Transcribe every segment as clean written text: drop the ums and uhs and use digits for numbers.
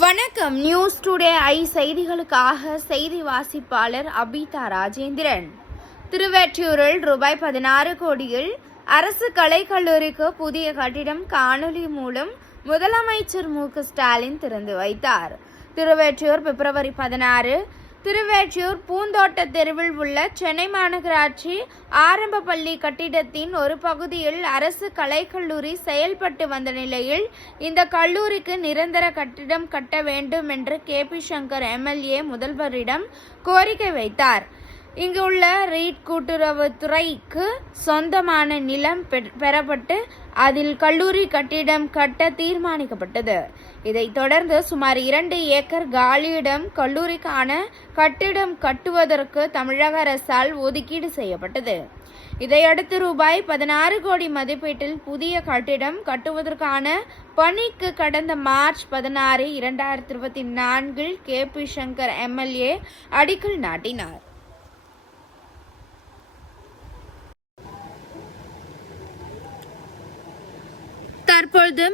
வணக்கம். News today I செய்திகளுக்காக செய்தி வாசிப்பாளர் அபிதா ராஜேந்திரன். திருவெற்றியூரில் ரூபாய் 16 கோடியில் அரசு கலைக்கல்லூரிக்கு புதிய கட்டிடம் காணொலி மூலம் முதலமைச்சர் மு.க.ஸ்டாலின் திறந்து வைத்தார். திருவெற்றியூர் பிப்ரவரி 16. திருவெற்றியூர் பூந்தோட்ட தெருவில் உள்ள சென்னை மாநகராட்சி ஆரம்ப பள்ளி கட்டிடத்தின் ஒரு பகுதியில் அரசு கலைக்கல்லூரி செயல்பட்டு வந்த நிலையில் இந்த கல்லூரிக்கு நிரந்தர கட்டிடம் கட்ட வேண்டும் என்று கே.பி. சங்கர் எம்.எல்.ஏ. முதல்வரிடம் கோரிக்கை வைத்தார். இங்கு உள்ள ரீட் கூட்டுறவுத்துறைக்கு சொந்தமான நிலம் பெறப்பட்டு அதில் கல்லூரி கட்டிடம் கட்ட தீர்மானிக்கப்பட்டது. இதைத் தொடர்ந்து சுமார் 2 ஏக்கர் காலியிடம் கல்லூரிக்கான கட்டிடம் கட்டுவதற்கு தமிழக அரசால் ஒதுக்கீடு செய்யப்பட்டது. இதையடுத்து ரூபாய் 16 கோடி மதிப்பீட்டில் புதிய கட்டிடம் கட்டுவதற்கான பணிக்கு கடந்த மார்ச் 16, 2024 கே.பி. சங்கர் எம்.எல்.ஏ. அடிக்கல் நாட்டினார். தற்பொழுது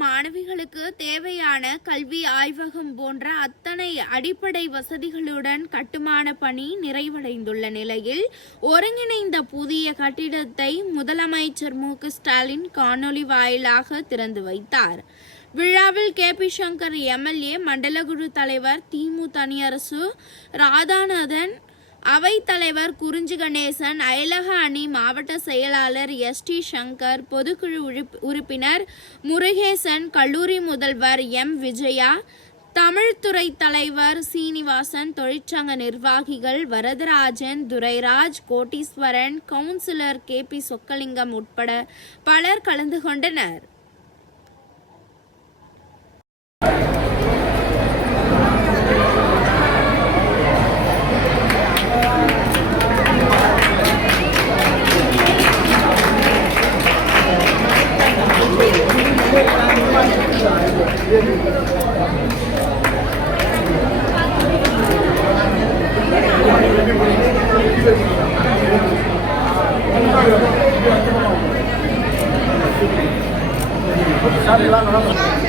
மாணவிகளுக்கு தேவையான கல்வி ஆய்வகம் போன்ற அத்தனை அடிப்படை வசதிகளுடன் கட்டுமான பணி நிறைவடைந்துள்ள நிலையில் ஒருங்கிணைந்த புதிய கட்டிடத்தை முதலமைச்சர் மு.க.ஸ்டாலின் காணொலி வாயிலாக திறந்து வைத்தார். விழாவில் கே.பி. சங்கர் எம்.எல்.ஏ., மண்டலகுழு தலைவர் தி.மு. தனியரசு, ராதாநாதன், அவைத் தலைவர் குறிஞ்சி கணேசன், அயலக அணி மாவட்ட செயலாளர் எஸ்.டி. சங்கர், பொதுக்குழு உறுப்பினர் முருகேசன், கல்லூரி முதல்வர் எம். விஜயா, தமிழ்துறை தலைவர் சீனிவாசன், தொழிற்சங்க நிர்வாகிகள் வரதராஜன், துரைராஜ், கோட்டீஸ்வரன், கவுன்சிலர் கே.பி. சொக்கலிங்கம் உட்பட பலர் கலந்து கொண்டனர். Sabe lá, não.